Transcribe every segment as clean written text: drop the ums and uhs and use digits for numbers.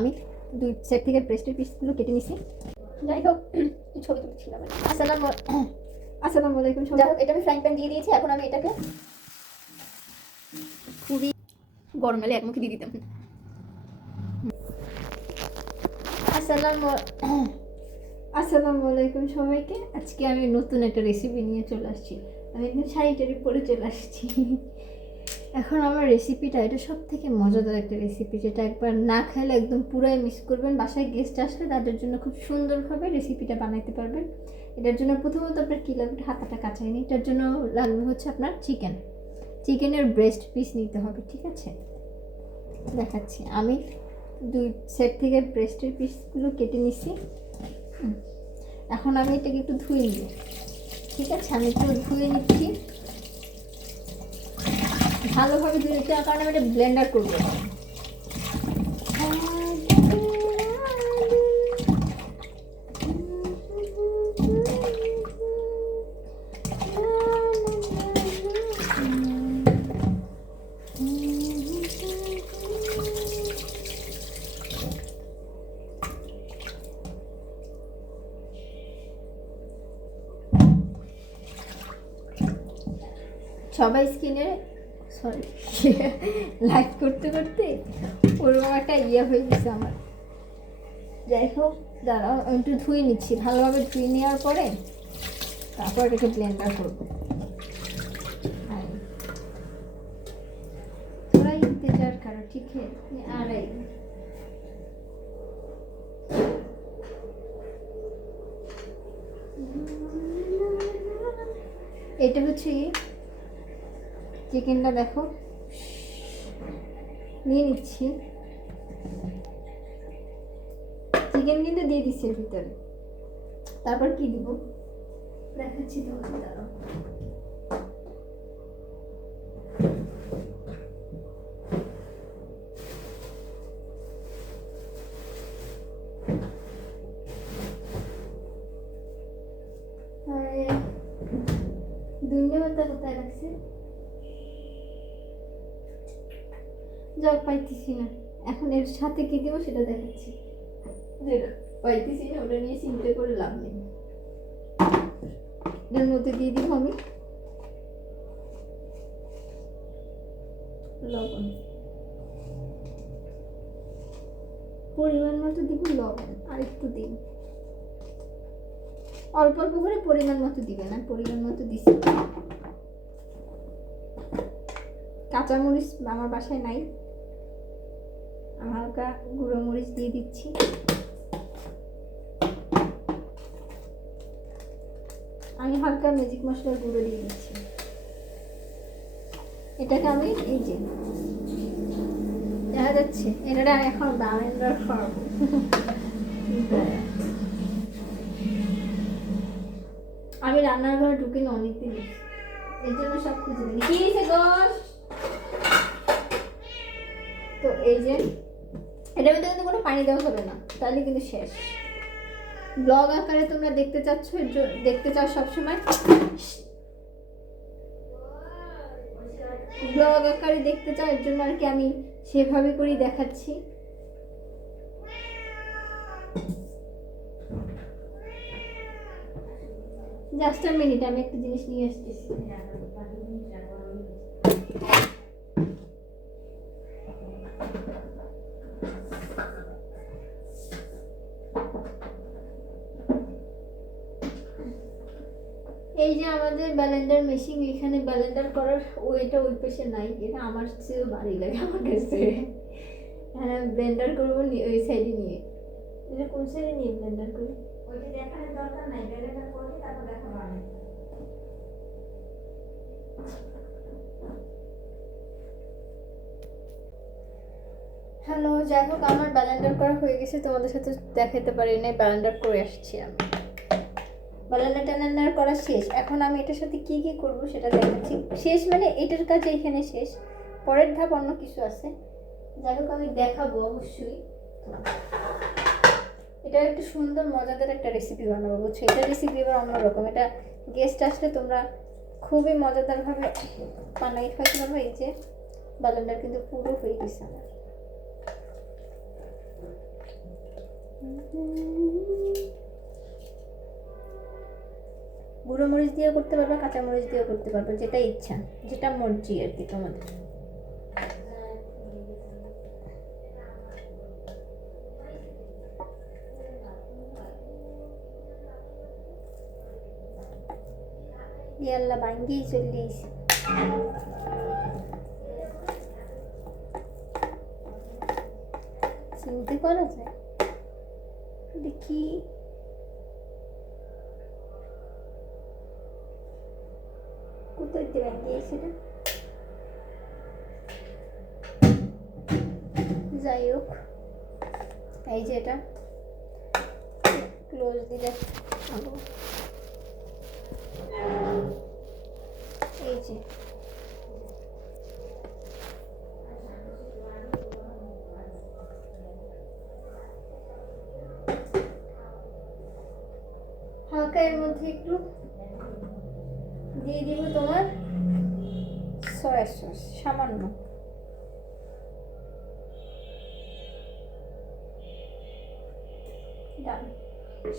আমি 2 সেট থেকে ব্রেস্টের পিসগুলো কেটে নিছি। যাই হোক ছবি তুলছিলাম। আসসালামু আলাইকুম। যাই হোক এটা আমি ফ্রাইং প্যান দিয়ে দিয়েছি। এখন আমি এটাকে খুবই গরম হলে এক মুখে দিয়ে দিতাম। আসসালামু আলাইকুম সবাইকে। আজকে আমি নতুন একটা রেসিপি নিয়ে চলে আসছি। আমি একদিন শাড়ি টাড়ি পরে চলে আসছি। এখন আমার রেসিপিটা এটা সব থেকে মজাদার একটা রেসিপি, যেটা একবার না খেলে একদম পুরাই মিস করবেন। বাসায় গেস্ট আসলে তাদের জন্য খুব সুন্দরভাবে রেসিপিটা বানাইতে পারবেন। এটার জন্য প্রথমত আপনার কী লাগবে, হাতাটা কাঁচাই নি। এটার জন্য লাগবে হচ্ছে আপনার চিকেনের ব্রেস্ট পিস নিতে হবে, ঠিক আছে? দেখাচ্ছি। আমি 2 সেট থেকে ব্রেস্টের পিসগুলো কেটে নিছি। এখন আমি এটাকে একটু ধুয়ে নিব, ঠিক আছে? আমি একটু ধুয়ে নিচ্ছি ভালোভাবে, ধুয়ে নিচ্ছি কারণ আমি এটা ব্লেন্ডার করবো। সবাই স্কিনে লাইক করতে করতে ওরকম একটা হয়ে গেছে আমার। যাই হোক দাঁড়াও, আমি একটু ধুয়ে নিচ্ছি ভালোভাবে। ধুয়ে নেওয়ার পরে তারপর এটাকে ব্লেন্ডার করবো। थोड़ा इंतजार करो, ठीक है? ये आ रही है। এটা হচ্ছে চিকেনটা, দেখো নিয়ে নিচ্ছি। চিকেন কিন্তু দিয়ে দিচ্ছি এর ভিতরে। তারপর কি দিব দেখাচ্ছি তোমাকে, দাঁড়াও। ধন্যবাদ। কোথায় রাখছে যাও, পাইতেছি না। এখন এর সাথে কি দিব সেটা দেখাচ্ছি। পাইতেছি না, ওটা নিয়ে চিন্তা করে লাভ নেই। এর মধ্যে দিয়ে দিব আমি লবণ, পরিমাণ মতো দিব লবণ। আর একটু দিন, অল্প অল্প করে পরিমাণ মতো দিবে না, পরিমাণ মতো দিছি। কাঁচামরিচ আমার বাসায় নাই, হালকা গুঁড়ো মরিচ দিয়ে দিচ্ছি। আমি হালকা ম্যাজিক মশলার গুঁড়ো দিয়ে দিচ্ছি। এটাকে আমি এই যে দেখা যাচ্ছে এটা এখন ব্লেন্ডার করব। আমি রান্নাঘরে ঢুকি না অনেকদিন, এর জন্য সব খুঁজে নিই। কি হয়েছে গোস? তো এই যে এটার মধ্যে কিন্তু কোনো পানি দেওয়া হবে না, তাহলে কিন্তু শেষ। ব্লগ আকারে তোমরা দেখতে চাও সবসময়, ব্লগ আকারে দেখতে চাও, এর জন্য আর কি আমি সেভাবে করেই দেখাচ্ছি। জাস্ট আ মিনিট, আমি একটা জিনিস নিয়ে আসতেছি। এই যে আমাদের ব্লেন্ডার মেশিন, এখানে ব্লেন্ডার করার ওইটা ওই পাশে নাই। এটা আমার চেয়েও ভারী লাগে আমার কাছে। হ্যাঁ, ব্লেন্ডার করবো ওই সাইডে নিয়ে। এটা কোন সাইডে নিয়ে ব্লেন্ডার করি? ওইটা দেখানোর দরকার নাই, ব্লেন্ডার করবি তারপর দেখাবো আমি। হ্যালো, যাই হোক আমার ব্লেন্ডার করা হয়ে গেছে, তোমাদের সাথে দেখাতে পারি না। ব্লেন্ডার করে আসছি আমি, ব্লেন্ডার করা শেষ। এখন আমি এটার সাথে কি কি করব সেটা দেখাচ্ছি। শেষ মানে এটার কাজ এইখানে শেষ, পরের ধাপ অন্য কিছু আছে। যাই হোক আমি দেখাবো অবশ্যই। এটা একটা সুন্দর মজাদার একটা রেসিপি বানাবো, বুঝছো? এটা রেসিপি এবার অন্যরকম। এটা গেস্ট আসলে তোমরা খুবই মজাদারভাবে বানাই খাইতে পারবে। এই যে ব্লেন্ডার কিন্তু পুরো হয়ে গেছে আমার। গুঁড়ো মরিচ দিয়েও করতে পারবে, কাঁচা মরিচ দিয়েও করতে পারবে, যেটা ইচ্ছা, যেটা মর্জি আর কি তোমাদের। ইয়াল্লা ভাঙ্গিই চল্লিশ। চিনতে করা যায় দেখি। কোথায় দিয়ে ভাঙ্গিয়েছিল? যাই হোক, এই যে এটা ক্লোজ দিলে এই যে হালকা এর মধ্যে একটু দিয়ে দিব তোমার সয়া সস, সামান্য।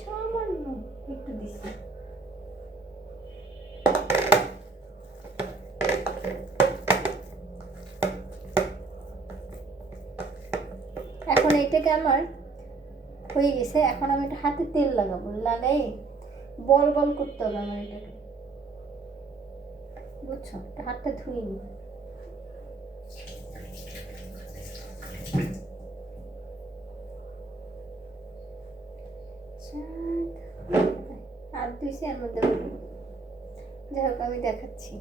সামান্য একটু দিচ্ছি। এখন এইটাকে আমার হয়ে গেছে। এখন আমি একটা হাতে তেল লাগাবো, লাগাই বল বল করতে হবে আমার এটাকে, বুঝছো? হাতটা ধুয়ে নি। হাত ধুইছি এর মধ্যে, যাই হোক আমি দেখাচ্ছি।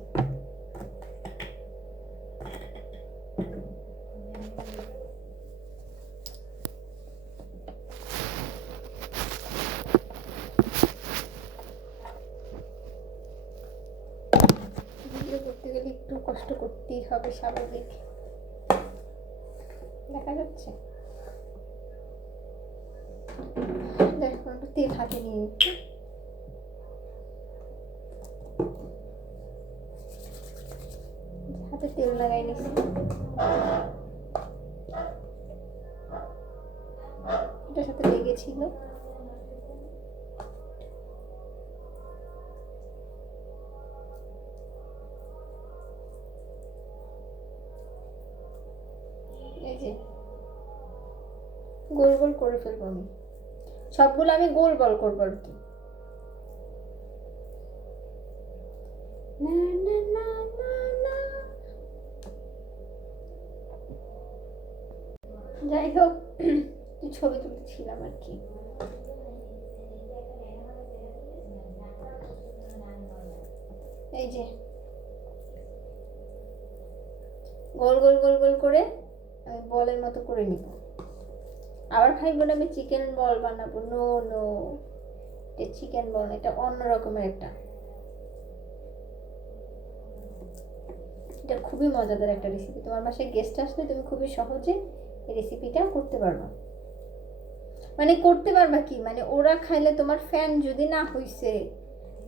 ভিডিও করতে গেলে একটু কষ্ট করতেই হবে, স্বাভাবিক। দেখা যাচ্ছে? দেখো একটু তেল হাতে নিয়ে নিচ্ছি। হাতে তেল লাগাই নিচ্ছি। এটার সাথে লেগেছিল। এই যে গোল গোল করে ফেলবো আমি, সবগুলো আমি গোল গোল করবো আর কি। যাই হোক, ছবি তুলছিলাম আর কি। এই যে গোল গোল গোল গোল করে আমি বলের মতো করে নিব। আবার ভাইব না আমি চিকেন বল বানাবো, নো নো, এটা চিকেন বল, এটা অন্য রকমের একটা। এটা খুবই মজাদার একটা রেসিপি। তোমার বাসায় গেস্ট আসলে তুমি খুবই সহজে এই রেসিপিটা করতে পারবা। মানে করতে পারবা কি, মানে ওরা খাইলে তোমার ফ্যান যদি না হইছে,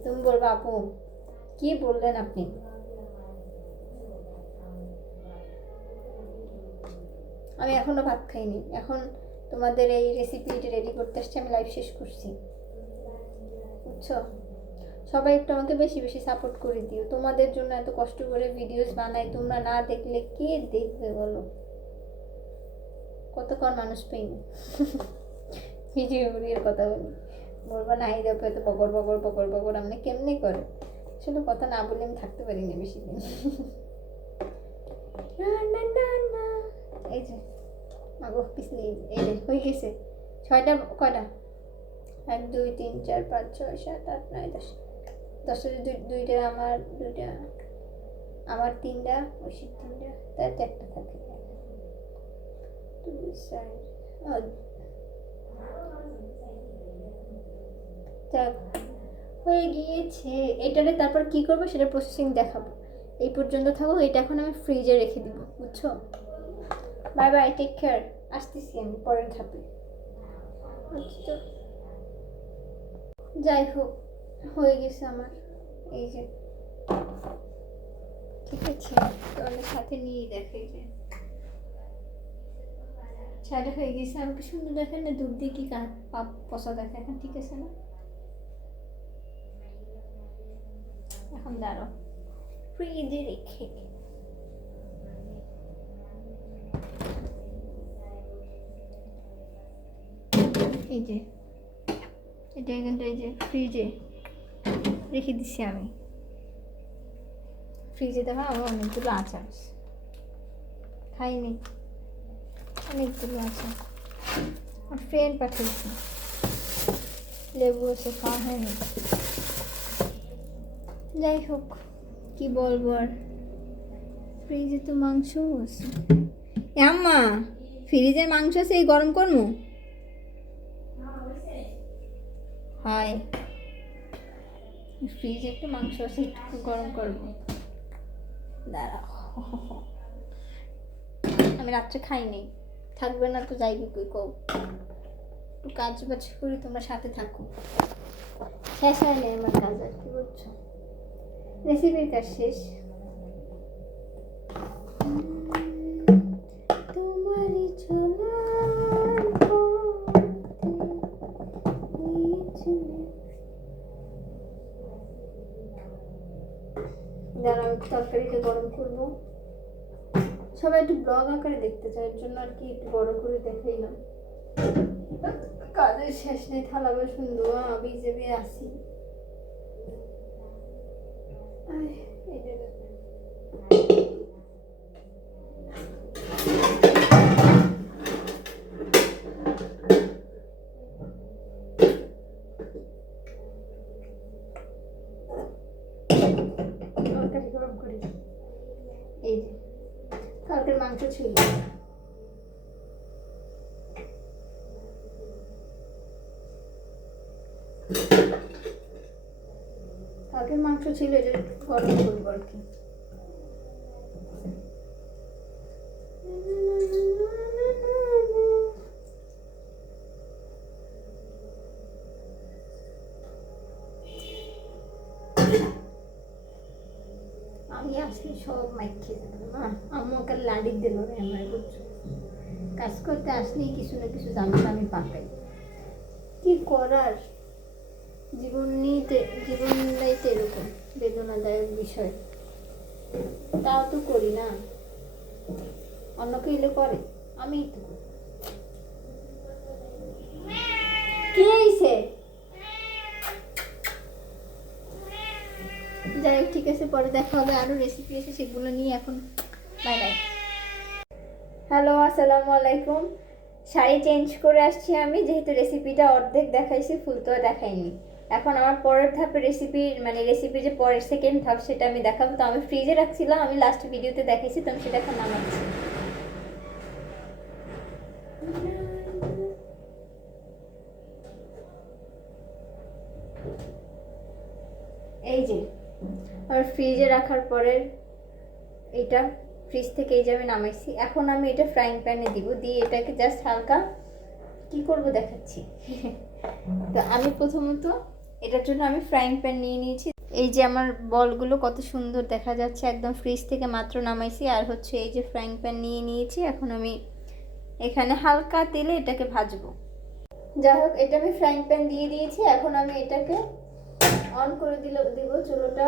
তুমি বলবা আপু কি বললেন আপনি। আমি এখনো ভাত খাইনি, এখন তোমাদের এই রেসিপিটা রেডি করতে আসছি, আমি লাইভ শেষ করছি, বুঝছো? সবাই একটু আমাকে বেশি বেশি সাপোর্ট করে দিও। তোমাদের জন্য এত কষ্ট করে ভিডিওস বানাই, তোমরা না দেখলে কে দেখবে বলো? কতক্ষণ মানুষ পেইনি ভিডিওর কথা বলি, বলবো না এই দেখো এত পকর পকর পকর পকর, আমি কেমনি করে। আসলে কথা না বলে আমি থাকতে পারিনি বেশি দিন। এই যে আগো পিছলে এই যে হয়ে গেছে। 6টা কয়টা? 1 2 3 4 5 6 7 8 9 10। 10-এর দুইটা আমার, দুইটা আমার, 3টা ঐশীর 3টা, তার 4টা থাকে। 2 4 যাক হয়ে গিয়েছে। এটারে তারপর কি করবো সেটা প্রসেসিং দেখাবো। এই পর্যন্ত থাকো, এটা এখন আমি ফ্রিজে রেখে দিব, বুঝছো? Bye bye, take care. আসতেছি আমি পরের ধাপে। আচ্ছা যাই হোক, হয়ে গেছে আমার এই যে, ঠিক আছে? তো আমি সাথে নিয়ে দেখাই যে শাড়িটা হয়ে গেছে, আমাকে সুন্দর দেখে না, দুধ দিয়ে কি পাপ পচা দেখে, এখন ঠিক আছে না? এখন দাঁড়াও, ফ্রিজে রেখে এই যে এটা এখানটা এই যে ফ্রিজে রেখে দিচ্ছি আমি। ফ্রিজে দেখো আমার অনেকগুলো আচার খাইনি, অনেকগুলো আচার আর ফ্রেন্ড পাঠিয়েছি, লেবু আছে, খাওয়া হয়নি। যাই হোক, কি বলবো আর, ফ্রিজে তো মাংসও আছে। আম্মা ফ্রিজে মাংস আছে, এই গরম করবো? হয়, ফ্রিজে একটু মাংস আছে, একটু গরম করবো, দাঁড়াও। আমি রাত্রে খাইনি, থাকবে না তো যাইবি কই কও, একটু কাজ বাজ করি, তোমরা সাথে থাকো। শেষ হয়নি আমার কাজ, আর কি বলছো, রেসিপির কাজ শেষ। তোমারই চলার পথে দাঁড়াও, তরকারিটা গরম করবো। সবাই একটু ব্লগ আকারে দেখতে চায়, এর জন্য আর কি একটু বড় করে দেখাইলাম। কাজের শেষ নেই, থালা বাসন ধোয়া, ভিজে ভিজে আসি। এই যে কালকের মাংস ছিল, কালকের মাংস ছিল, এটা গরম করবো আর কি। আমি আসলে সব মাইকে না, আম্মু ওকে লাড়ি দিল না আমার, বুঝছো, কাজ করতে আসলেই কিছু না কিছু ঝামেলা আমি পাকাই, কি করার, জীবনটাই তো এরকম বেদনাদায়ক বিষয়, তাও তো করি না, অন্য কেউ এলে করে, আমি তো কি হয়েছে। যাই হোক, ঠিক আছে, পরে দেখা হবে, আরো রেসিপি এসে সেগুলো নিয়ে। এখন বাই বাই। হ্যালো, আসসালামু আলাইকুম। শাড়ি চেঞ্জ করে আসছি আমি, যেহেতু রেসিপিটা অর্ধেক দেখাইছি, ফুল তো দেখাইনি। এখন আমার পরের ধাপে রেসিপির যে পরের সেকেন্ড ধাপ, সেটা আমি দেখাবো। তো আমি ফ্রিজে রাখছিলাম, আমি লাস্ট ভিডিওতে দেখাইছি, তো আমি সেটা এখন নামাচ্ছি। এই যে আর ফ্রিজে রাখার পরে এটা ফ্রিজ থেকে এই যে আমি নামাইছি, এখন আমি এটা ফ্রাইং প্যানে দিব, দিয়ে এটাকে জাস্ট হালকা কি করব দেখাচ্ছি। তো আমি প্রথমত এটার জন্য আমি ফ্রাইং প্যান নিয়ে নিয়েছি। এই যে আমার বলগুলো কত সুন্দর দেখা যাচ্ছে, একদম ফ্রিজ থেকে মাত্র নামাইছি। আর হচ্ছে এই যে ফ্রাইং প্যান নিয়ে নিয়েছি, এখন আমি এখানে হালকা তেলে এটাকে ভাজবো। যাই হোক, এটা আমি ফ্রাইং প্যান দিয়ে দিয়েছি, এখন আমি এটাকে অন করে দিব চুলোটা,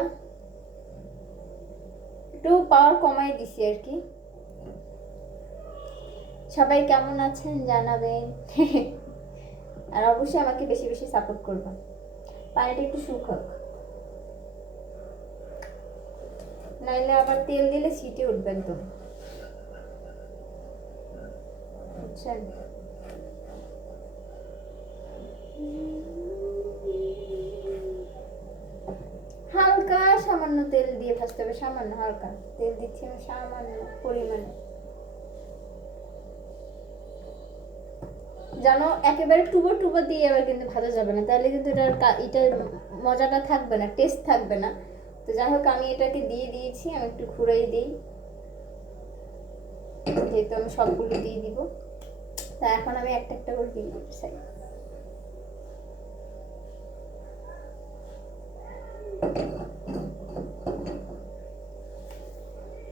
একটু পাওয়ার কমাই দিছি আর কি। সবাই কেমন আছেন জানাবেন, আর অবশ্যই আমাকে বেশি বেশি সাপোর্ট করবেন। পানিটা একটু শুকাক, নাইলে আবার তেল দিলে ছিটে উঠবে একদম, বুঝছেন। হালকা সামান্য তেল দিয়ে ভাজতে হবে, সামান্য হালকা তেল দিচ্ছি আমি, সামান্য পরিমাণে, জানো, একেবারে টুবো দিয়ে আবার কিন্তু ভাজা যাবে না, তাহলে কিন্তু এটার মজাটা থাকবে না, টেস্ট থাকবে না। তো যাই হোক, আমি এটাকে দিয়ে দিয়েছি, আমি একটু ঘুরাই দিই, যেহেতু আমি সবগুলো দিয়ে দিব। তা এখন আমি একটা একটা করে দিয়ে দিচ্ছি।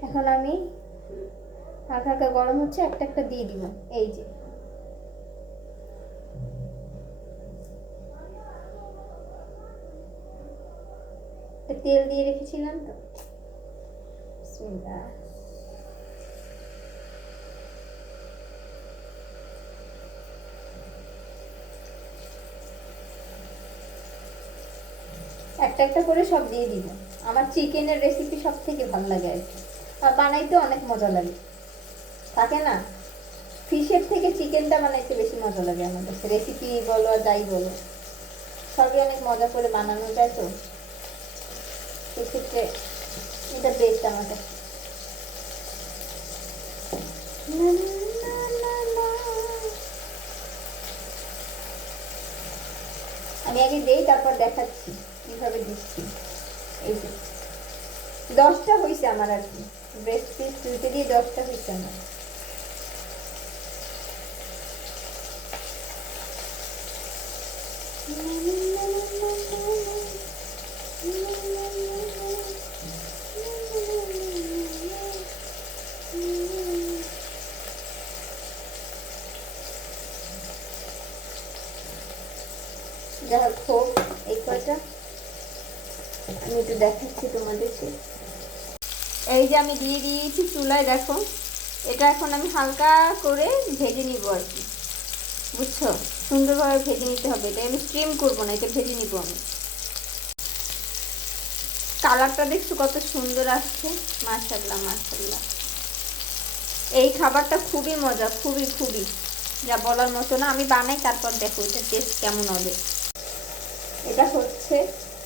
এখন আমি হালকা হালকা গরম হচ্ছে, একটা একটা দিয়ে দিব। এই যে তেল দিয়ে রেখেছিলাম তো। বিসমিল্লাহ। একটা একটা করে সব দিয়ে দিব। আমার চিকেনের রেসিপি সব থেকে ভালো লাগে আর কি, আর বানাইতে অনেক মজা লাগে। থাকে না, ফিশের থেকে চিকেনটা বানাইতে বেশি মজা লাগে আমার কাছে। রেসিপি বলো আর যাই বলো, সবই অনেক মজা করে বানানো যায় তো, সেক্ষেত্রে এটা বেস্ট আমার কাছে। আমি আগে দেই, তারপর দেখাচ্ছি কিভাবে দিচ্ছি। এই যে 10টা হয়েছে আমার আর কি, ব্রেস্ট পিস দুইটা দিয়ে 10টা হয়েছে আমার। যা হোক, এই কয়টা আমি একটু দেখাচ্ছি তোমাদেরকে। এই যে আমি দিয়ে দিয়েছি চুলায়, দেখো। এটা এখন আমি হালকা করে ভেজে নিব আর কি, বুঝছো? সুন্দরভাবে ভেজে নিতে হবে। এটা আমি স্টিম করবো না, এটা ভেজে নিব আমি। কালারটা দেখছো কত সুন্দর আসছে, মাশাআল্লাহ মাশাআল্লাহ। এই খাবারটা খুবই মজা, খুবই খুবই, যা বলার মতো না। আমি বানাই, তারপর দেখো এটা টেস্ট কেমন হবে। এটা হচ্ছে,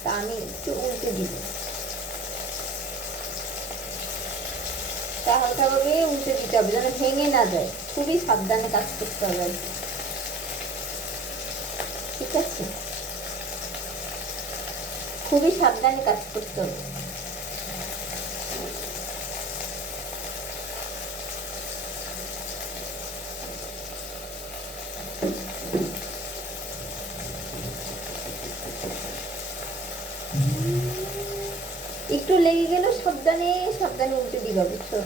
তা আমি একটু উল্টে দিব। তা হালকাভাবে উল্টে দিতে হবে যেন ভেঙে না যায়। খুবই সাবধানে কাজ করতে হবে আর কি, ঠিক আছে? খুবই সাবধানে কাজ করতে হবে। একটু লেগে গেল, সাবধানে সাবধানে উল্টে দিবা, বুঝছো?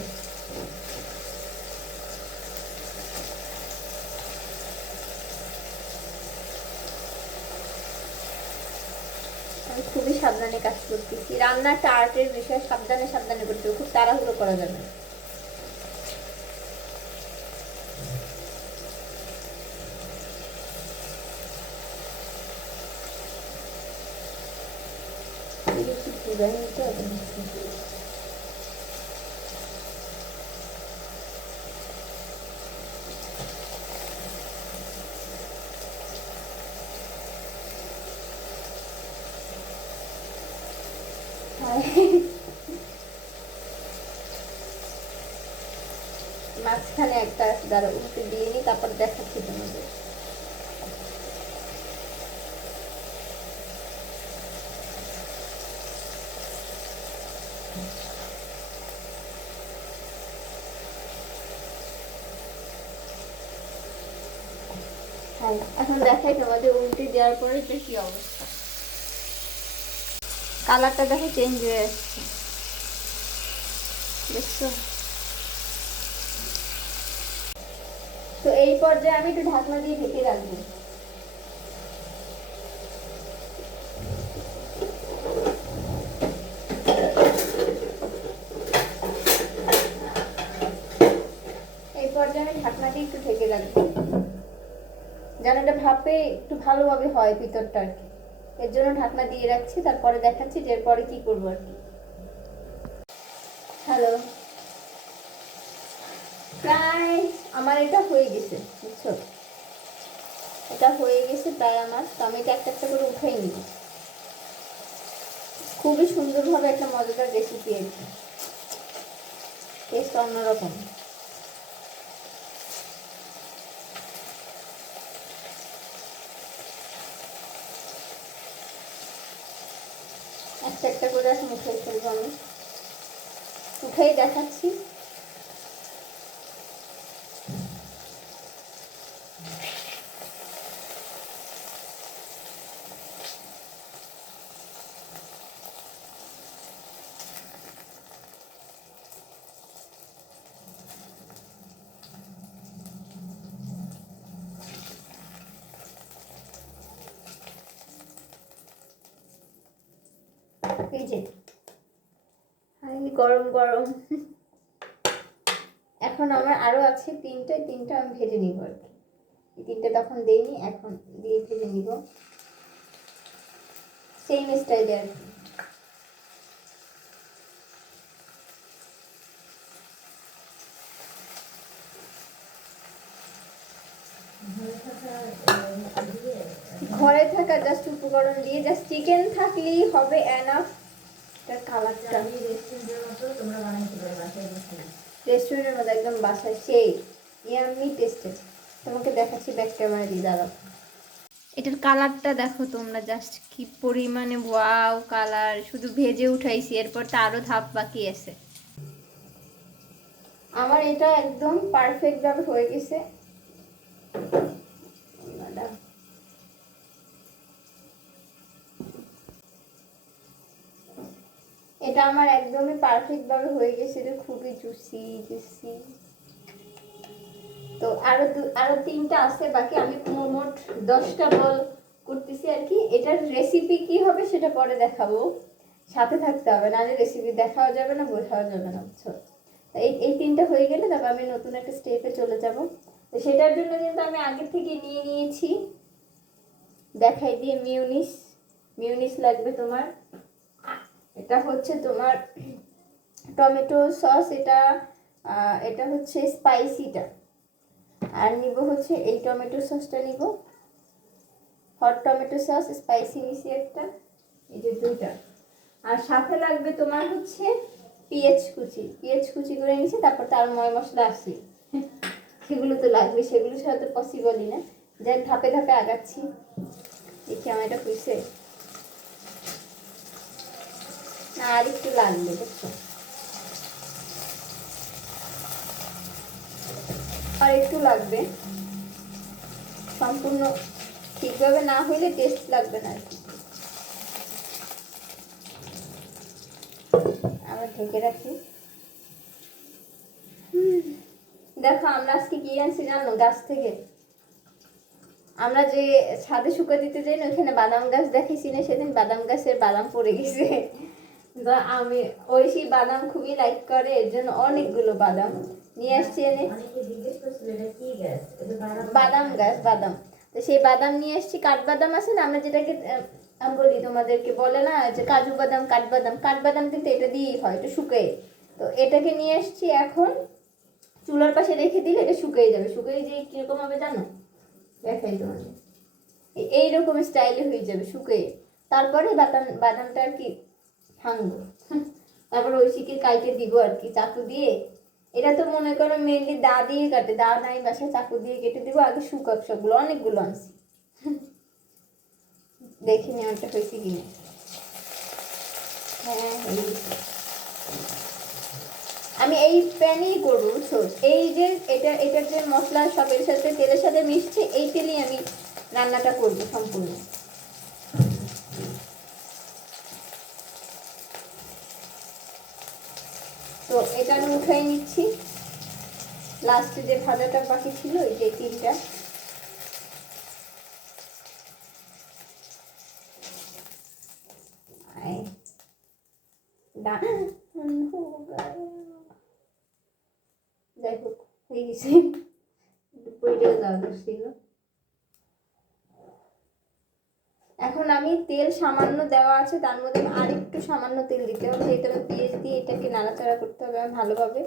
আমি খুবই সাবধানে কাজ করতেছি। রান্না একটা আর্টের বিষয়, সাবধানে সাবধানে করতে হবে, খুব তাড়াহুড়ো করা যাবে না। একটু পুরাই নিতে হবে। মাঝখানে একটা দ্বারা উল্টে দিয়ে নি, তারপর দেখাচ্ছি তোমাদের। এখন দেখাই তোমাদের উল্টে দেওয়ার পরে যে কি অবস্থা। কালারটা দেখো চেঞ্জ হয়ে আসছে, দেখছো? তো এই পর্যায়ে আমি একটু ঢাকনা দিয়ে ঢেকে রাখবো। এই পর্যায়ে আমি ঢাকনা দিয়ে একটু ঢেকে রাখবো, যেন এটা ভাপে একটু ভালোভাবে হয় ভিতরটা আর কি। এর জন্য ঢাকনা দিয়ে রাখছি, তারপরে দেখাচ্ছি যে এরপরে কি করবো আর কি। হ্যালো, প্রায় আমার এটা হয়ে গেছে, বুঝছো? এটা হয়ে গেছে প্রায় আমার। তো আমি এটা একটা একটা করে উঠাই নিব। খুবই সুন্দরভাবে একটা মজাদার রেসিপি আর কি, টেস্ট অন্যরকম। একটা একটা করে এখন উঠাই ফেলবো আমি, উঠাই দেখাচ্ছি। এই যে গরম গরম। এখন আমার আরো আছে তিনটা আমি ভেজে নিব আর কি। এই তিনটা তখন দেইনি, এখন দিয়ে ভেজে নিব সেম স্টাইলে আর কি। ঘরে থাকা জাস্ট উপকরণ দিয়ে জাস্ট চিকেন থাকলেই হবে এনাফ। এটার কালারটা রেস্টুরেন্টের মধ্যে একদম বাসায় সেই ইয়াম্মি টেস্টেড। তোমাকে দেখাচ্ছি ব্যাক ক্যামেরা দিয়ে, দাঁড়াও। এটার কালারটা দেখো তোমরা, জাস্ট কি পরিমাণে ওয়াও কালার। শুধু ভেজে উঠাইছি, এরপর তো আরো ধাপ বাকি আছে। আমার এটা একদম পারফেক্ট ভাবে হয়ে গেছে। এটা আমার একদমই পারফেক্ট ভাবে হয়ে গেছে, এটা খুবই জুসি জুসি। তো আরো তিনটা আছে বাকি, আমি মোট 10টা বল করতেছি আর কি। এটার রেসিপি কি হবে সেটা পরে দেখাবো, সাথে থাকতে হবে, নাহলে রেসিপি দেখাও যাবে না, বোঝাও যাবে না, বুঝছো? এই তিনটা হয়ে গেলে তারপর আমি নতুন একটা স্টেপে চলে যাব। তো সেটার জন্য কিন্তু আমি আগে থেকে নিয়ে নিয়েছি, দেখাই দিয়ে, মিউনিস লাগবে তোমার। এটা হচ্ছে তোমার টমেটো সস, এটা হচ্ছে স্পাইসিটা। আর নিব হচ্ছে এই টমেটো সসটা নিব, হট টমেটো সস স্পাইসি নিছি একটা, এই যে 2টা। আর সাথে লাগবে তোমার হচ্ছে পেঁয়াজ কুচি করে নিছি। তারপর তো আর ময় মশলা আসি, সেগুলো তো লাগবে, সেগুলো ছাড়া তো পসিবলই না। যাই ধাপে ধাপে আগাচ্ছি, দেখি আমার এটা হয়েছে না, আর একটু লাগবে, দেখছো, আর একটু লাগবে। সম্পূর্ণ ঠিকভাবে না হইলে টেস্ট লাগবে না আর কি। আবার ঢেকে রাখি। দেখো আমরা আজকে কি আনছি জানো, গাছ থেকে। আমরা যে ছাদে শুকা দিতে যাই না, ওখানে বাদাম গাছ দেখেছি না সেদিন, বাদাম গাছের বাদাম পড়ে গেছে। আমি ঐশী বাদাম খুবই লাইক করে, এর জন্য অনেকগুলো বাদাম নিয়ে আসছি এনে। বাদাম গাছ, বাদাম। তো সেই বাদাম নিয়ে আসছি, কাঠবাদাম আছে না, আমরা যেটাকে আমি বলি তোমাদেরকে, বলে না যে কাজু বাদাম, কাঠবাদাম কিন্তু এটা দিয়েই হয়, এটা শুকায়। তো এটাকে নিয়ে আসছি, এখন চুলার পাশে রেখে দিলে এটা শুকিয়ে যাবে। শুকিয়ে যে কিরকম হবে জানো, দেখাই তোমাদের, এইরকম স্টাইলে হয়ে যাবে শুকিয়ে। তারপরে বাদামটা আর কি ভাঙবো, তারপর ঐশীকে কাইটে দিব আর কি চাকু দিয়ে। এটা তো মনে করো মেনলি দা দিয়ে কাটে, দা নাই বাসায়, চাকু দিয়ে কেটে দিব। আগে শুকাক সবগুলো, অনেকগুলো আনছি। দেখে নেওয়াটা হয়েছে কিনা। হ্যাঁ, আমি এই প্যানেই করবো, বুঝছো? এই যে এটার যে মশলা সব এর সাথে তেলের সাথে মিশছে, এই তেলেই আমি রান্নাটা করবো সম্পূর্ণ। তো এটা আমি উঠাই নিচ্ছি। লাস্টে যে ভাজাটা বাকি ছিল, এই যে 3টা, যাই হোক হয়ে গেছে, ছিল। এখন আমি তেল সামান্য দেওয়া আছে, তার মধ্যে আরেকটু সামান্য তেল দিতে হবে, যেহেতু আমি পেঁয়াজ দিয়ে এটাকে নাড়াচাড়া করতে হবে আমার ভালোভাবে।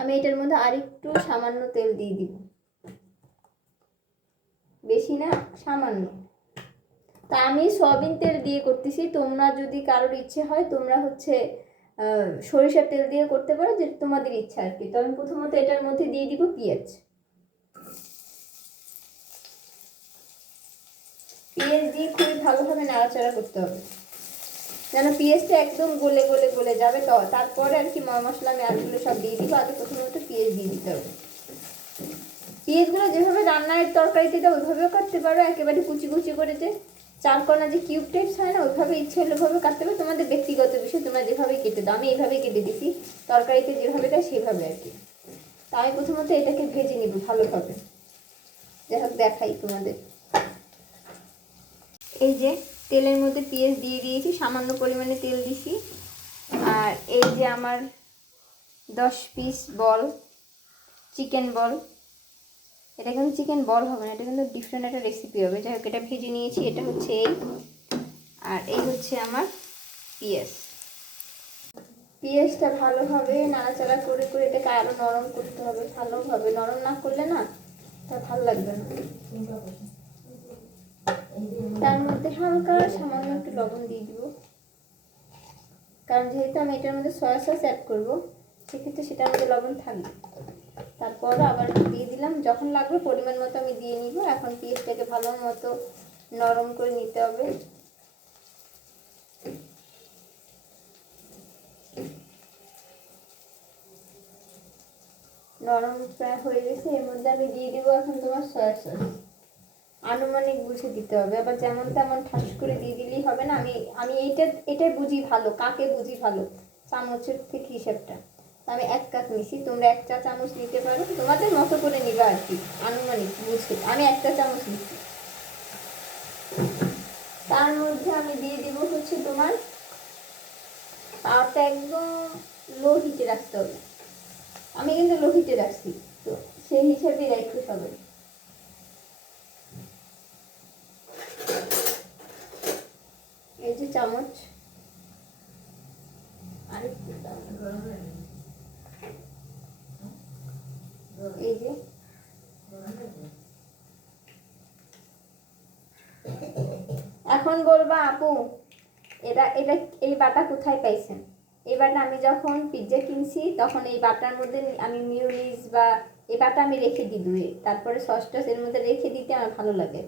আমি এটার মধ্যে আরেকটু সামান্য তেল দিয়ে দিব, বেশি না, সামান্য। তা আমি সয়াবিন তেল দিয়ে করতেছি, তোমরা যদি কারোর ইচ্ছে হয় তোমরা হচ্ছে সরিষার তেল দিয়ে করতে পারো, যেটা তোমাদের ইচ্ছা আর কি। তো আমি প্রথমত এটার মধ্যে দিয়ে দিব পেঁয়াজ দিয়ে খুবই ভালোভাবে নাড়াচাড়া করতে হবে, যেন পেঁয়াজটা একদম গলে গলে গলে যাবে। তো তারপরে আর কি ময় মশলা আমি আলুগুলো সব দিয়ে দিব। আগে প্রথমত পেঁয়াজ দিয়ে দিতে হবে। পেঁয়াজগুলো যেভাবে রান্নার তরকারিতে দাও ওইভাবেও কাটতে পারো, একেবারে কুচি কুচি করে, যে চারকোনা যে কিউব টাইপস হয় না, ওইভাবে ইচ্ছে হলে ওইভাবে কাটতে পারো, তোমাদের ব্যক্তিগত বিষয়, তোমরা যেভাবে কেটে দাও। আমি এইভাবেই কেটে দিছি, তরকারিতে যেভাবে দেয় সেভাবে আর কি। তা আমি প্রথমত এটাকে ভেজে নিব ভালোভাবে, যাই হোক দেখাই তোমাদের। এই যে তেলের মধ্যে পেঁয়াজ দিয়ে দিয়েছি, সামান্য পরিমাণে তেল দিছি। আর এই যে আমার 10 পিস বল, চিকেন বল। এটা কিন্তু চিকেন বল হবে না, এটা কিন্তু ডিফারেন্ট একটা রেসিপি হবে। যাই হোক এটা ভেজে নিয়েছি। এটা হচ্ছে এই, আর এই হচ্ছে আমার পেঁয়াজ। পেঁয়াজটা ভালোভাবে নাড়াচাড়া করে করে এটাকে আরও নরম করতে হবে ভালোভাবে। নরম না করলে না তা ভালো লাগবে না। তার মধ্যে হালকা সামান্য একটু লবণ দিয়ে দিব, কারণ যেহেতু আমি এটার মধ্যে সয়া সস অ্যাড করবো, সেক্ষেত্রে সেটার মধ্যে লবণ থাকবে। তারপরও আবার দিয়ে দিলাম, যখন লাগবে পরিমাণ মতো আমি দিয়ে নিব। এখন পেঁয়াজটাকে ভালো মতো নরম করে নিতে হবে। নরম প্রায় হয়ে গেছে। এর মধ্যে আমি দিয়ে দিব এখন তোমার সয়া সস। আনুমানিক বুঝে দিতে হবে, আবার যেমন তেমন ঠাস করে দিয়ে দিলেই হবে না। আমি এটাই বুঝি ভালো, কাকে বুঝি ভালো, চামচের থেকে হিসাবটা। আমি 1 কাপ নিছি, তোমরা 1 চা চামচ নিতে পারো, তোমাদের মতো করে নিবা আর কি, আনুমানিক বুঝে। আমি 1 চা চামচ নিচ্ছি। তার মধ্যে আমি দিয়ে দিব হচ্ছে তোমার, পাওয়ারটা একদম লো হিটে রাখতে হবে। আমি কিন্তু লো হিটে রাখছি, তো সেই হিসাবে রাখতে সবাই। এই যে চামচ, এই যে এখন বলবা আপু এটা এটা এই বাটা কোথায় পাইছেন? এই বাটা আমি যখন পিৎজা কিনছি তখন এই বাটার মধ্যে আমি মিউনিস বা এই বাটা আমি রেখে দিই ধুয়ে, তারপরে সসটা এর মধ্যে রেখে দিতে আমার ভালো লাগে।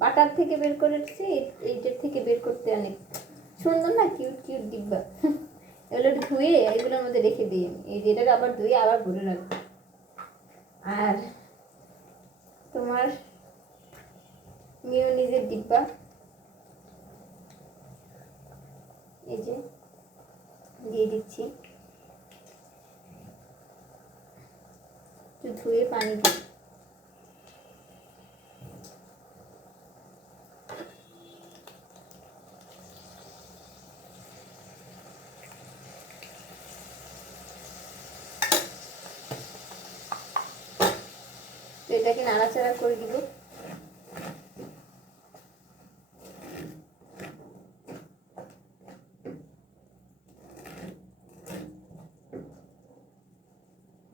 বাটার থেকে বের করেছি, এইটার থেকে বের করতে অনেক সুন্দর না, কিউট কিউট ডিব্বা। এগুলো ধুয়ে এগুলোর মধ্যে রেখে দিই। এই যেটা আবার ধুয়ে আবার ভরে রাখবো। আর তোমার মিউনিজের ডিব্বা, এই যে দিয়ে দিচ্ছি। একটু ধুয়ে পানি দিই। এটাকে নাড়াচাড়া করে দিব।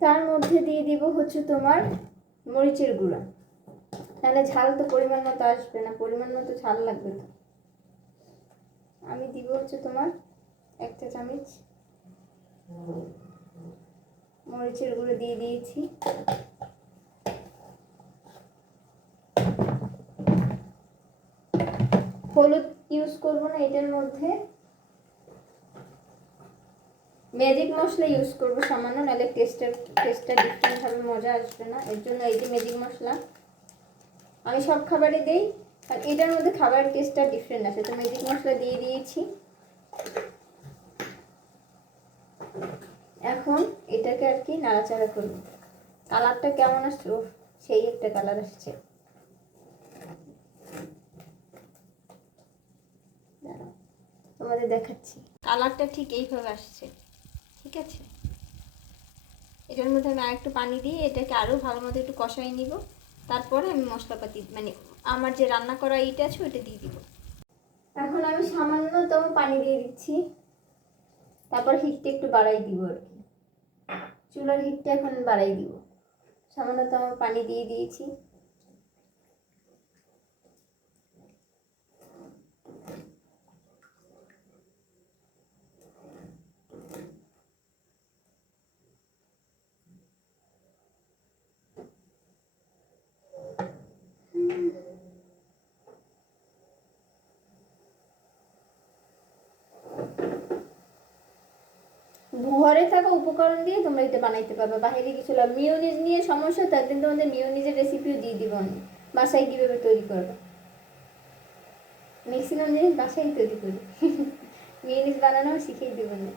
তার মধ্যে দিয়ে দিব হচ্ছে তোমার মরিচের গুঁড়া, তাহলে ঝাল তো পরিমাণ মতো আসবে না, পরিমাণ মতো ঝাল লাগবে তো। আমি দিব হচ্ছে তোমার 1 চা চামচ মরিচের গুঁড়ো দিয়ে দিয়েছি। হলুদ ইউজ করব না এটার মধ্যে, ম্যাজিক মশলা ইউজ করব সামান্য, নাহলে টেস্টটা ডিফারেন্ট হবে, মজা আসবে না। এর জন্য এই যে ম্যাজিক মশলা আমি সব খাবারে দেই, আর এটার মধ্যে খাবারের টেস্টটা ডিফারেন্ট আসে, তো ম্যাজিক মশলা দিয়ে দিয়েছি। এখন এটাকে আর কি নাড়াচাড়া করব। কালারটা কেমন আসছে? সেই একটা কালার আসছে। তোমাদের দেখাচ্ছি, কালারটা ঠিক এইভাবে আসছে। ঠিক আছে, এটার মধ্যে আমি আরেকটু পানি দিয়ে এটাকে আরও ভালো মতো একটু কষাই নিব। তারপরে আমি মশলাপাতি মানে আমার যে রান্না করা এইটা আছে ওইটা দিয়ে দিব। এখন আমি সামান্যতম পানি দিয়ে দিচ্ছি, তারপর হিটটা একটু বাড়াই দিব আর কি। চুলার হিটটা এখন বাড়াই দিব। সামান্যতম পানি দিয়ে দিয়েছি। ঘরে থাকা উপকরণ দিয়ে তোমরা এটা বানাইতে পারবে, বাইরে কিছু না। মিওনিজ নিয়ে সমস্যা, তার দিন তোমাদের মিওনিজের রেসিপিও দিয়ে দিব আমি, বাসায় কীভাবে তৈরি করবে। ম্যাক্সিমাম জিনিস বাসায় তৈরি করি। মিওনিজ বানানো শিখিয়ে দেবো না।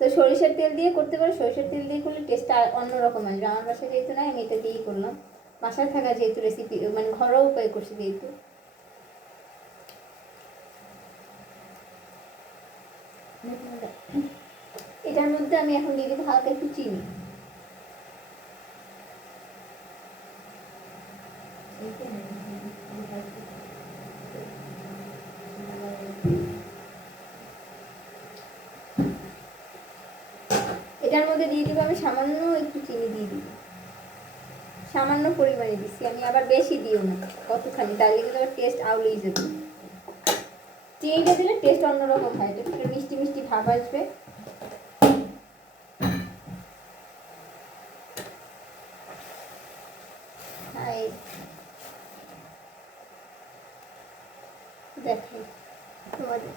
তো সরিষার তেল দিয়ে করতে পারো, সরিষার তেল দিয়ে করলে টেস্টটা অন্যরকম আসবে। আমার বাসায় যেহেতু নাই, আমি এটা দিয়েই করলাম। বাসায় থাকা যেহেতু রেসিপি, মানে ঘরোয়া উপায় করছি যেহেতু। এটার মধ্যে আমি এখন দিয়ে দেবো হালকা একটু চিনি। এটার মধ্যে দিয়ে দিব আমি সামান্য একটু চিনি দিয়ে দিব, সামান্য পরিমাণে দিচ্ছি আমি, আবার বেশি দিও না কতখানি, তাহলে কিন্তু আবার টেস্ট আউলেই যাবে। চিনিটা দিলে টেস্ট অন্যরকম হয়, এটা একটু মিষ্টি মিষ্টি ভাব আসবে। দেখাই তোমাদের,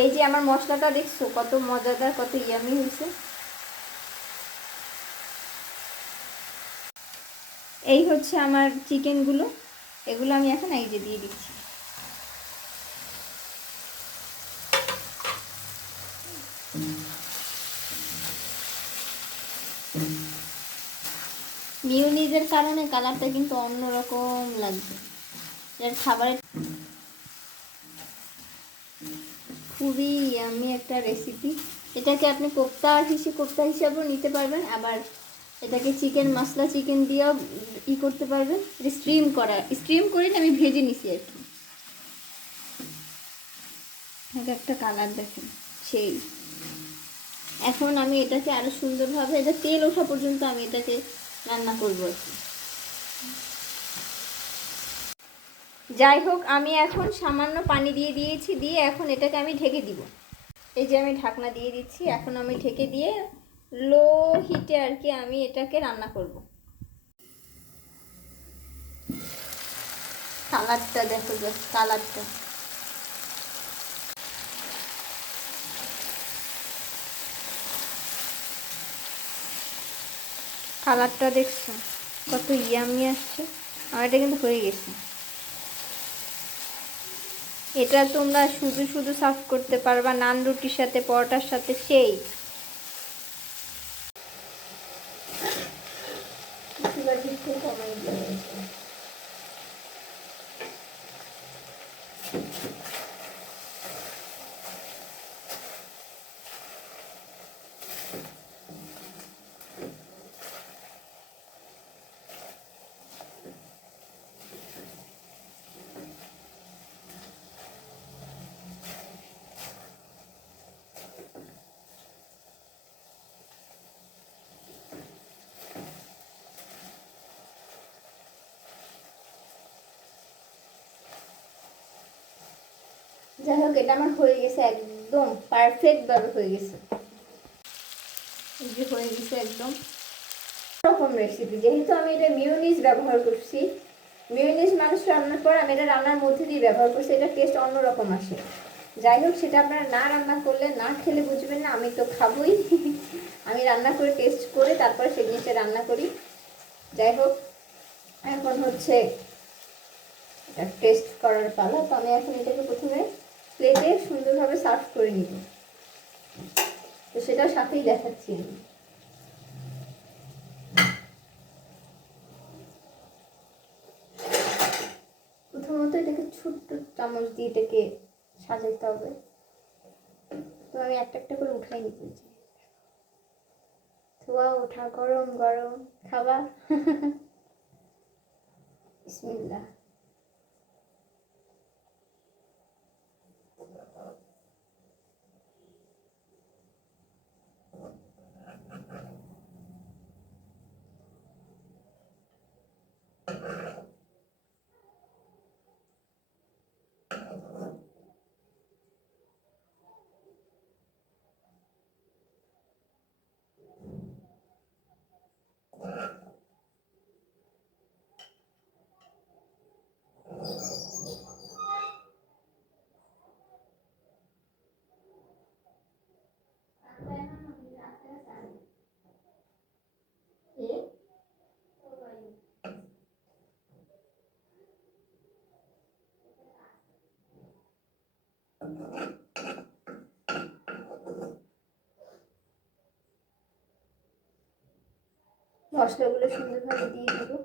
এই যে আমার মশলাটা দেখছো কত মজাদার, কত ইয়ামি হয়েছে। এই হচ্ছে আমার চিকেনগুলো, এগুলো আমি এখন এই যে দিয়ে দিচ্ছি। মিউনিজের কারণে কালারটা কিন্তু অন্যরকম লাগবে, এর খাবারের খুবই আমি একটা রেসিপি। এটাকে আপনি কোপ্তা হিসাবেও নিতে পারবেন, আবার এটাকে চিকেন মশলা চিকেন দিয়েও করতে পারবেন। এটা স্ট্রিম করে আমি ভেজে নিছি আর কি। এটা একটা কালার দেখেন সেই। এখন আমি এটাকে আরো সুন্দরভাবে, এটা তেল ওঠা পর্যন্ত আমি এটাকে রান্না করবো আর কি। যাই হোক, আমি এখন সামান্য পানি দিয়ে দিয়েছি, দিয়ে এখন এটাকে আমি ঢেকে দিব। এই যে আমি ঢাকনা দিয়ে দিচ্ছি, এখন আমি ঢেকে দিয়ে লো হিটে আর কি আমি এটাকে রান্না করব। কালারটা দেখো, কালারটা কালারটা দেখছো কত ইয়ামি আসছে। আমার এটা কিন্তু হয়ে গেছে। এটা তোমরা শুধু শুধু সার্ভ করতে পারবা নান রুটির সাথে, পরোটার সাথে, সেই। যাই হোক, এটা আমার হয়ে গেছে, একদম পারফেক্ট ভাবে হয়ে গেছে। এই যে হয়ে গেছে একদম রকম রেসিপি। যেহেতু আমি এটা মিউনিস ব্যবহার করছি, মিউনিস মানুষ রান্নার পর আমি এটা রান্নার মধ্যে দিয়ে ব্যবহার করছি, এটা টেস্ট অন্যরকম আসে। যাই হোক, সেটা আপনারা না রান্না করলে, না খেলে বুঝবেন না। আমি তো খাবোই আমি রান্না করে টেস্ট করে তারপরে সেই জিনিসটা রান্না করি। যাই হোক, এখন হচ্ছে এটা টেস্ট করার পালা। তো আমি এখন এটাকে প্রথমে প্লেটে সুন্দরভাবে সার্ভ করে নিব, তো সেটাও সাথেই দেখাচ্ছি আমি। প্রথমত এটাকে ছোট্ট চামচ দিয়ে এটাকে সাজাইতে হবে। তো আমি একটা একটা করে উঠাই নিতেছি। ধোয়া ওঠা, গরম গরম খাবার বিসমিল্লাহ। মশলাগুলো সুন্দরভাবে দিয়ে দেবো।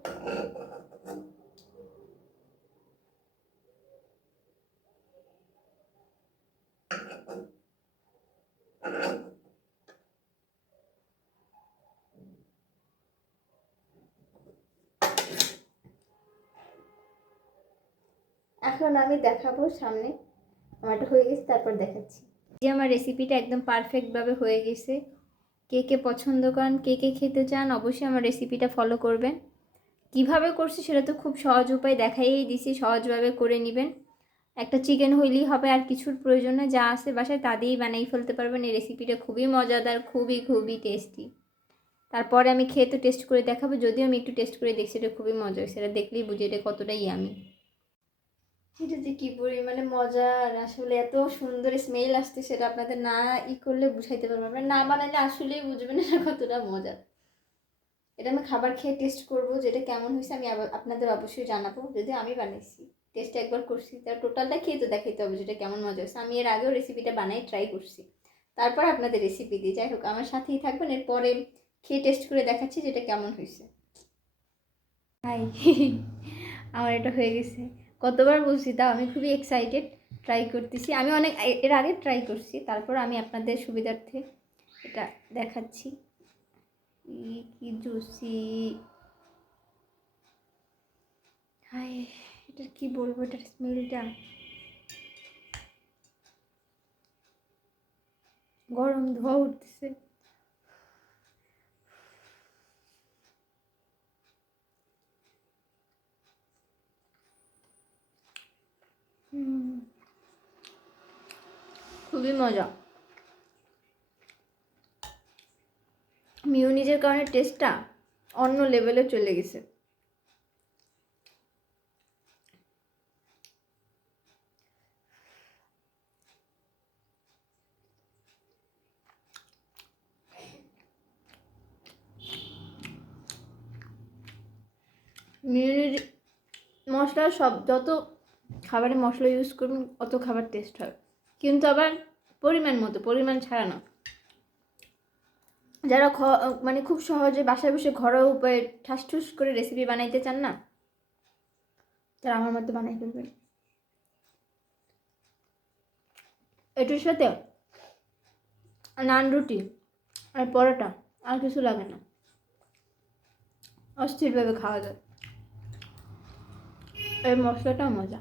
এখন আমি দেখাবো সামনে আমারটা হয়ে গেছে, তারপর দেখাচ্ছি যে আমার রেসিপিটা একদম পারফেক্টভাবে হয়ে গেছে। কে কে পছন্দ করেন, কে কে খেতে চান, অবশ্যই আমার রেসিপিটা ফলো করবেন। কিভাবে করছি সেটা তো খুব সহজ উপায় দেখাইই দিছি, সহজভাবে করে নেবেন। একটা চিকেন হইলেই হবে, আর কিছুর প্রয়োজন নেই, যা আছে বাসায় তা দিয়েই বানিয়ে ফেলতে পারবেন। এই রেসিপিটা খুবই মজাদার, খুবই খুবই টেস্টি। তারপরে আমি খেয়ে তো টেস্ট করে দেখাবো, যদিও আমি একটু টেস্ট করে দেখছি, এটা খুবই মজা হয়েছে। এটা দেখলেই বুঝি এটা কতটাই ইয়ামি। এটা যে কী পরিমাণে মজার, আসলে এত সুন্দর স্মেল আসছে, সেটা আপনাদের না করলে বুঝাইতে পারবো, আপনারা না বানাইলে আসলেই বুঝবেন এটা কতটা মজা। এটা আমি খাবার খেয়ে টেস্ট করবো, যেটা কেমন হয়েছে আমি আবার আপনাদের অবশ্যই জানাবো। যদি আমি বানাইছি, টেস্ট একবার করছি, তার টোটালটা খেয়ে তো দেখাইতে হবে যেটা কেমন মজা হয়েছে। আমি এর আগেও রেসিপিটা বানাই ট্রাই করছি, তারপর আপনাদের রেসিপি দিই। যাই হোক, আমার সাথেই থাকবেন, এরপরে খেয়ে টেস্ট করে দেখাচ্ছি যেটা কেমন হয়েছে। হাই আমার এটা হয়ে গেছে, কতবার বলছি, তাও আমি খুবই এক্সাইটেড, ট্রাই করতেছি। আমি অনেক এর আগে ট্রাই করছি, তারপর আমি আপনাদের সুবিধার্থে এটা দেখাচ্ছি। কি জুসি, হাই এটা কি বলবো, এটার স্মেলটা, গরম ধোয়া উঠতেছে। খুবই মজা। মিউনিজের কারণে টেস্টটা অন্য লেভেলে চলে গেছে। মিউনিজ মশলা সব, যত খাবারে মশলা ইউজ করুন অত খাবার টেস্ট হয়, কিন্তু আবার পরিমাণ মতো, পরিমাণ ছাড়া না। যারা মানে খুব সহজে বাসায় বসে ঘরোয়া উপায়ে ঠাস করে রেসিপি বানাইতে চান না, তারা আমার মতো বানাই ফেলবেন। এটার সাথে নান, রুটি আর পরোটা, আর কিছু লাগে না, অস্থিরভাবে খাওয়া যায়। এই মশলাটাও মজা।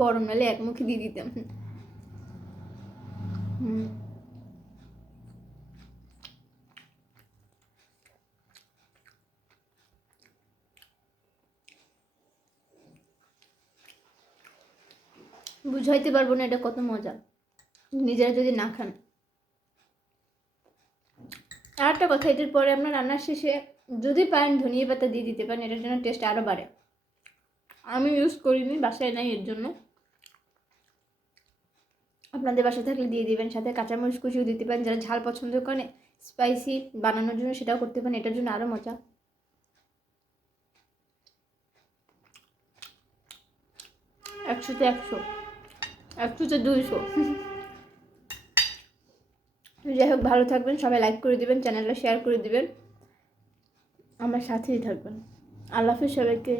গরম নালে এক মুখে দিয়ে দিতাম। বুঝাইতে পারবো না এটা কত মজা, নিজেরা যদি না খান। আর একটা কথা, এটার পরে আপনার রান্নার শেষে যদি পারেন ধনিয়া পাতা দিয়ে দিতে পারেন, এটার জন্য টেস্ট আরও বাড়ে। আমি ইউজ করিনি, বাসায় নাই, এর জন্য। আপনাদের বাসায় থাকলে দিয়ে দিবেন, সাথে কাঁচামরিচ কুচিও দিতে পারেন। যারা ঝাল পছন্দ করেন, স্পাইসি বানানোর জন্য সেটাও করতে পারেন, এটার জন্য আরও মজা। একশোতে 100, 100তে 200। যাই হোক, ভালো থাকবেন সবাই, লাইক করে দিবেন, চ্যানেলটা শেয়ার করে দিবেন, আমার সাথেই থাকবেন। আল্লাহ হাফেজ সবাইকে।